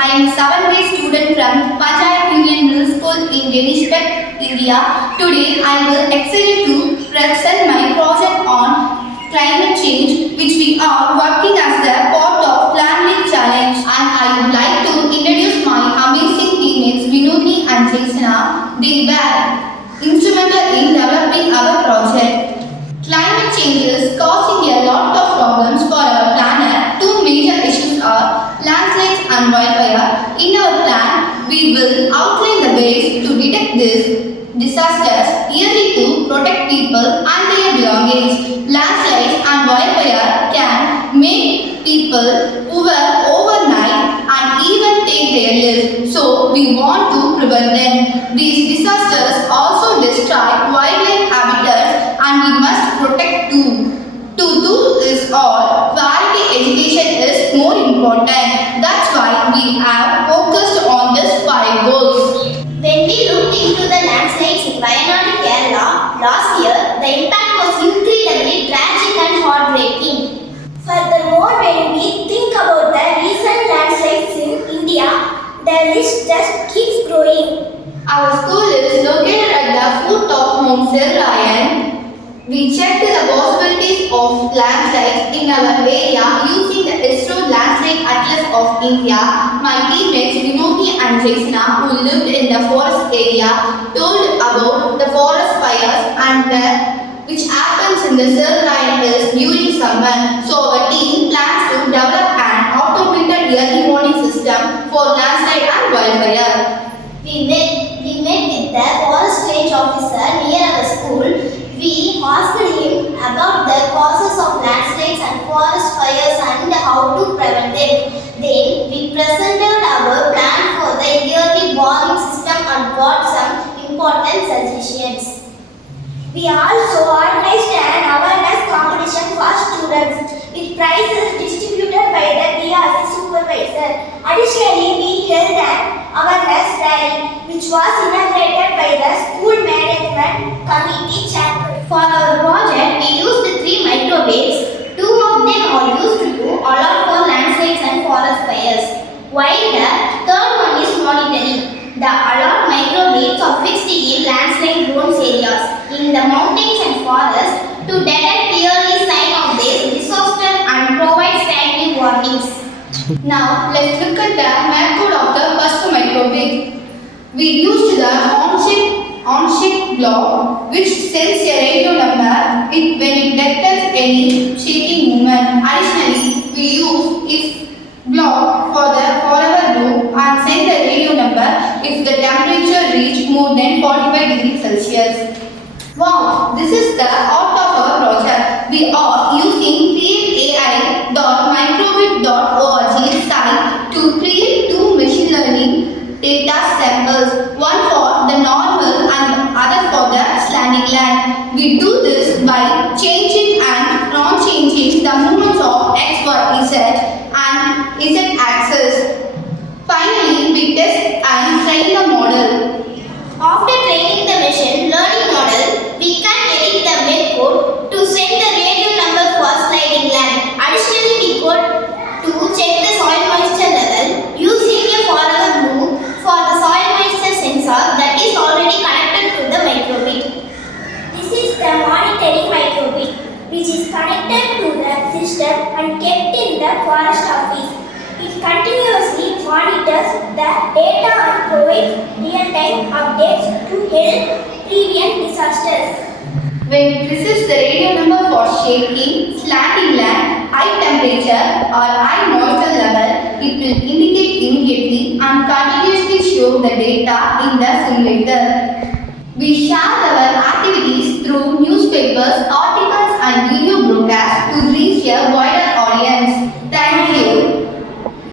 I am a 7th grade student from Panchayat Union Middle School in Denishbek, India. Today I will excited to present my project on climate change, which we are working as the part of Planet Challenge. And I would like to introduce my amazing teammates Vinodni and Jaisana. They were instrumental in developing our project. Climate change is causing a lot of problems for our planet. Two major issues are landslides and wildfire. In our plan, we will outline the ways to detect these disasters yearly to protect people and their belongings. Landslides and wildfire can make people poor overnight and even take their lives. So we want to prevent them. These disasters also destroy wildlife habitats and we must protect too. To do this all, quality education is more important. That's why we have focused on these 5 goals. When we looked into the landslides in Wayanad, Kerala last year, the impact was incredibly tragic and heartbreaking. Furthermore, when we think about the recent landslides in India, the list just keeps growing. Our school is located at the foot of Mount Sir Ryan. We checked the possibilities of landslides in our area using the ISRO Landslide Atlas of India. My teammates Vinodni and Jaisana, who lived in the forest area, told about the forest fires and which happens in the Sir Ryan Hills during summer. So our team plans to develop an automated early warning system for landslide and wildfire. We met with the forest range officer near our school. We asked him about the causes of landslides and forest fires and how to prevent them. Then we presented our plan for the yearly warning system and got some important suggestions. We also organized an awareness competition for students with prizes distributed by the DRC supervisor. Additionally, we held an awareness rally which was inaugurated by the school management committee chairman. For our project, we used 3 microwaves. 2 of them are used to alert for landslides and forest fires, while the third one is monitoring. The alert microwaves are fixed in landslide prone areas in the mountains and forests to detect early sign of this disaster and provide timely warnings. Now let's look at the method of the first microwave. We used the on-chip block which sends a radio number when it detects any shaking movement. Additionally, we use if block for the forever loop and send the radio number if the temperature reach more than 45 degrees Celsius. Wow, this is the out of our project. We are using createai.microbit.org site to create 2 machine learning data samples, one for the normal and other for the slanting land. We do this by changing and non-changing the movements of x, y, z and z axis. Finally, we test and train the model. After training the machine learning model, we can edit the main code to send the radio number for sliding land. Additionally, we could to check the soil moisture level using a forever loop for the soil moisture sensor that is already connected to the microbit. This is the monitoring microbit, which is connected to the system and kept in the forest office. It continuously monitors the data and provides real-time updates to help prevent disasters. When it receives the radio number for shaking, slanting land, high temperature or high moisture level, it will indicate immediately and continuously show the data in the simulator. We share our